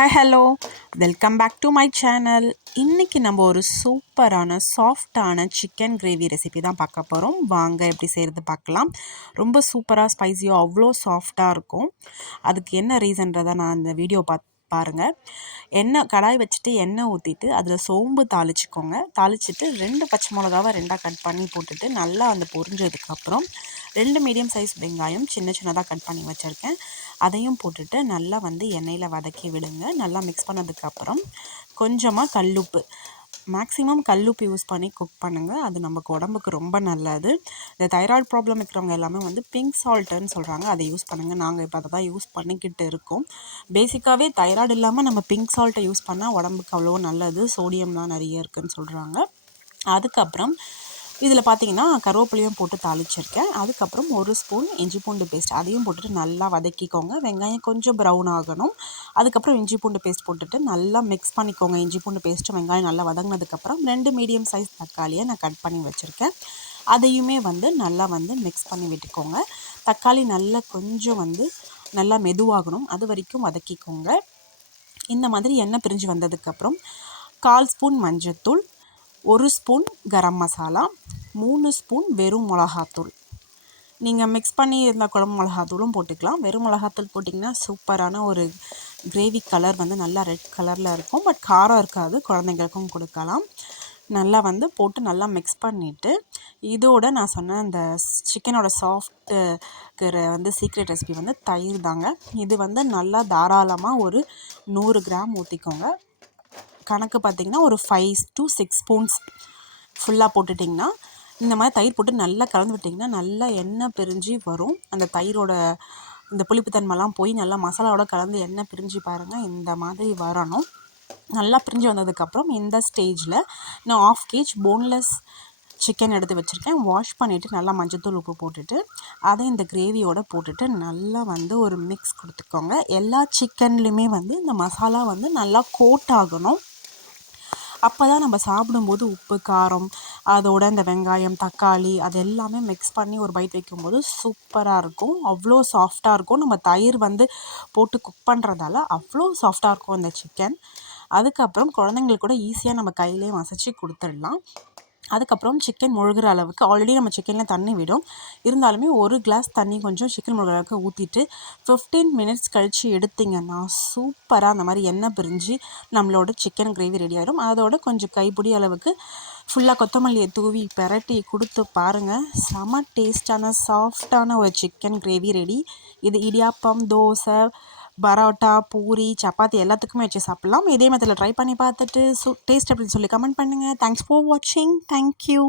Hi hello welcome back to my channel இன்றைக்கி நம்ம ஒரு சூப்பரான சாஃப்டான சிக்கன் கிரேவி ரெசிபி தான் பார்க்க போகிறோம் வாங்க எப்படி செய்கிறது பார்க்கலாம். ரொம்ப சூப்பராக ஸ்பைஸியாக அவ்வளோ சாஃப்டாக இருக்கும். அதுக்கு என்ன ரீசன்றதை நான் அந்த வீடியோ பார்த்து பாருங்கள் எண்ணெய் கடாய் வச்சுட்டு எண்ணெய் ஊற்றிட்டு அதில் சோம்பு தாளிச்சிக்கோங்க. தாளிச்சிட்டு ரெண்டு பச்சை மிளகாவை ரெண்டாக கட் பண்ணி போட்டுட்டு நல்லா அந்த பொரிஞ்சதுக்கப்புறம் ரெண்டு மீடியம் சைஸ் வெங்காயம் சின்ன சின்னதாக கட் பண்ணி வச்சுருக்கேன். அதையும் போட்டுட்டு நல்லா வந்து எண்ணெயில் வதக்கி விடுங்க. நல்லா மிக்ஸ் பண்ணதுக்கப்புறம் கொஞ்சமாக கல்லுப்பு. மேக்ஸிமம் கல்லுப்பு யூஸ் பண்ணி குக் பண்ணுங்கள் அது நமக்கு உடம்புக்கு ரொம்ப நல்லது. இந்த தைராய்டு ப்ராப்ளம் இருக்கிறவங்க எல்லாமே வந்து பிங்க் சால்ட்டுன்னு சொல்கிறாங்க அதை யூஸ் பண்ணுங்கள் நாங்கள் இப்போ அதை தான் யூஸ் பண்ணிக்கிட்டு இருக்கோம். பேசிக்காகவே தைராய்டு இல்லாமல் நம்ம பிங்க் சால்ட்டை யூஸ் பண்ணால் உடம்புக்கு அவ்வளோ நல்லது. சோடியம்லாம் நிறைய இருக்குதுன்னு சொல்கிறாங்க அதுக்கப்புறம் இதில் பார்த்தீங்கன்னா கருவேப்பிலையும் போட்டு தாளிச்சிருக்கேன். அதுக்கப்புறம் ஒரு ஸ்பூன் இஞ்சி பூண்டு பேஸ்ட் அதையும் போட்டுட்டு நல்லா வதக்கிக்கோங்க. வெங்காயம் கொஞ்சம் ப்ரௌன் ஆகணும். அதுக்கப்புறம் இஞ்சி பூண்டு பேஸ்ட் போட்டுட்டு நல்லா மிக்ஸ் பண்ணிக்கோங்க. இஞ்சி பூண்டு பேஸ்ட்டு வெங்காயம் நல்லா வதங்கினதுக்கப்புறம் ரெண்டு மீடியம் சைஸ் தக்காளியை நான் கட் பண்ணி வச்சுருக்கேன். அதையுமே வந்து நல்லா வந்து மிக்ஸ் பண்ணி விட்டுக்கோங்க. தக்காளி நல்லா கொஞ்சம் வந்து நல்லா மெதுவாகணும். அது வரைக்கும் வதக்கிக்கோங்க. இந்த மாதிரி எண்ணெய் பிரிஞ்சு வந்ததுக்கப்புறம் கால் ஸ்பூன் மஞ்சத்தூள் ஒரு ஸ்பூன் கரம் மசாலா மூணு ஸ்பூன் வெறும் மிளகாத்தூள். நீங்கள் மிக்ஸ் பண்ணி இருந்த குழம்பு மிளகாத்தூளும் போட்டுக்கலாம். வெறும் மிளகாத்தூள் போட்டிங்கன்னா சூப்பரான ஒரு கிரேவி கலர் வந்து நல்லா ரெட் கலரில் இருக்கும். பட் காரம் இருக்காது குழந்தைங்களுக்கும் கொடுக்கலாம். நல்லா வந்து போட்டு நல்லா மிக்ஸ் பண்ணிவிட்டு இதோட நான் சொன்ன அந்த சிக்கனோட சாஃப்ட்டு வந்து சீக்ரெட் ரெசிபி வந்து தயிர் தாங்க. இது வந்து நல்லா தாராளமாக ஒரு நூறு கிராம் ஊற்றிக்கோங்க கணக்கு பார்த்திங்கன்னா ஒரு ஃபைவ் டு சிக்ஸ் ஸ்பூன்ஸ் ஃபுல்லாக போட்டுட்டிங்கன்னா இந்த மாதிரி தயிர் போட்டு நல்லா கலந்து விட்டிங்கன்னா நல்லா எண்ணெய் பிரிஞ்சு வரும். அந்த தயிரோட இந்த புளிப்புத்தன்மைலாம் போய் நல்லா மசாலாவோட கலந்து எண்ணெய் பிரிஞ்சு பாருங்கள் இந்த மாதிரி வரணும். நல்லா பிரிஞ்சு வந்ததுக்கப்புறம் இந்த ஸ்டேஜில் நான் ஆஃப் கேஜ் போன்லெஸ் சிக்கன் எடுத்து வச்சுருக்கேன். வாஷ் பண்ணிவிட்டு நல்லா மஞ்சத்தூள் உப்பு போட்டுட்டு அதை இந்த கிரேவியோடு போட்டுட்டு நல்லா வந்து ஒரு மிக்ஸ் கொடுத்துக்கோங்க. எல்லா சிக்கன்லேயுமே வந்து இந்த மசாலா வந்து நல்லா கோட் ஆகணும். அப்போ தான் நம்ம சாப்பிடும்போது உப்பு காரம் அதோட இந்த வெங்காயம் தக்காளி அது எல்லாமே மிக்ஸ் பண்ணி ஒரு பைட் வைக்கும்போது சூப்பராக இருக்கும். அவ்வளோ சாஃப்டாக இருக்கும். நம்ம தயிர் வந்து போட்டு குக் பண்ணுறதால அவ்வளோ சாஃப்டாக இருக்கும் அந்த சிக்கன் அதுக்கப்புறம் குழந்தைங்களுக்கு கூட ஈஸியாக நம்ம கையிலே மசிச்சு கொடுத்துடலாம். அதுக்கப்புறம் சிக்கன் முழுகிற அளவுக்கு ஆல்ரெடி நம்ம சிக்கனில் தண்ணி விடும். இருந்தாலுமே ஒரு கிளாஸ் தண்ணி கொஞ்சம் சிக்கன் முழுகிற அளவுக்கு ஊற்றிட்டு ஃபிஃப்டீன் மினிட்ஸ் கழித்து எடுத்திங்கன்னா சூப்பராக அந்த மாதிரி எண்ணெய் பிரிஞ்சு நம்மளோட சிக்கன் கிரேவி ரெடி ஆகிடும் அதோட கொஞ்சம் கைப்பிடி அளவுக்கு ஃபுல்லாக கொத்தமல்லியை தூவி பெரட்டி கொடுத்து பாருங்கள் செம டேஸ்டான சாஃப்டான ஒரு சிக்கன் கிரேவி ரெடி இது இடியாப்பம் தோசை பரோட்டா பூரி சப்பாத்தி எல்லாத்துக்குமே வச்சு சாப்பிட்லாம். இதே மெத்தடில் ட்ரை பண்ணி பார்த்துட்டு சு டேஸ்ட் அப்படின்னு சொல்லி கமெண்ட் பண்ணுங்கள் தேங்க்ஸ் ஃபார் வாட்சிங் தேங்க்யூ